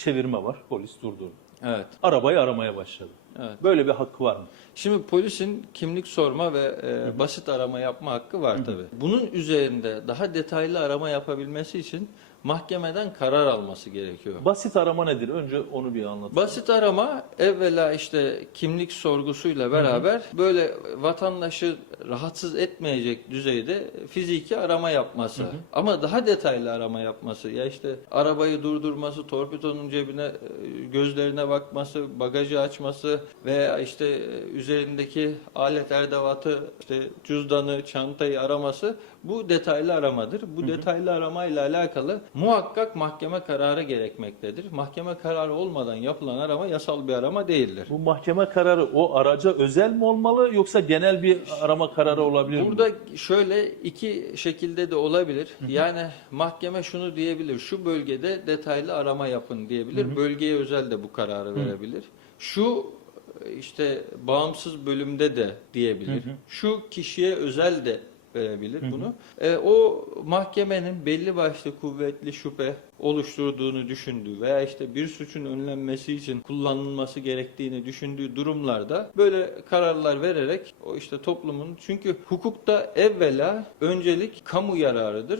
çevirme var. Polis durdurdu. Evet. Arabayı aramaya başladı. Evet. Böyle bir hakkı var mı? Şimdi polisin kimlik sorma ve e, basit arama yapma hakkı var tabii. Bunun üzerinde daha detaylı arama yapabilmesi için mahkemeden karar alması gerekiyor. Basit arama nedir? Önce onu bir anlat. Basit arama evvela işte kimlik sorgusuyla beraber böyle vatandaşı rahatsız etmeyecek düzeyde fiziki arama yapması. Ama daha detaylı arama yapması. Ya işte arabayı durdurması, torpidonun cebine, e, gözlerine bakması, bagajı açması veya işte e, üzerindeki alet edevatı, işte cüzdanı, çantayı araması bu detaylı aramadır. Bu detaylı aramayla alakalı muhakkak mahkeme kararı gerekmektedir. Mahkeme kararı olmadan yapılan arama yasal bir arama değildir. Bu mahkeme kararı o araca özel mi olmalı yoksa genel bir arama kararı olabilir mi? Burada şöyle iki şekilde de olabilir. Yani mahkeme şunu diyebilir. Şu bölgede detaylı arama yapın diyebilir. Bölgeye özel de bu kararı verebilir. Şu işte bağımsız bölümde de diyebilir. Şu kişiye özel de verebilir bunu. E, o mahkemenin belli başlı kuvvetli şüphe oluşturduğunu düşündüğü veya işte bir suçun önlenmesi için kullanılması gerektiğini düşündüğü durumlarda böyle kararlar vererek o işte toplumun çünkü hukukta evvela öncelik kamu yararıdır.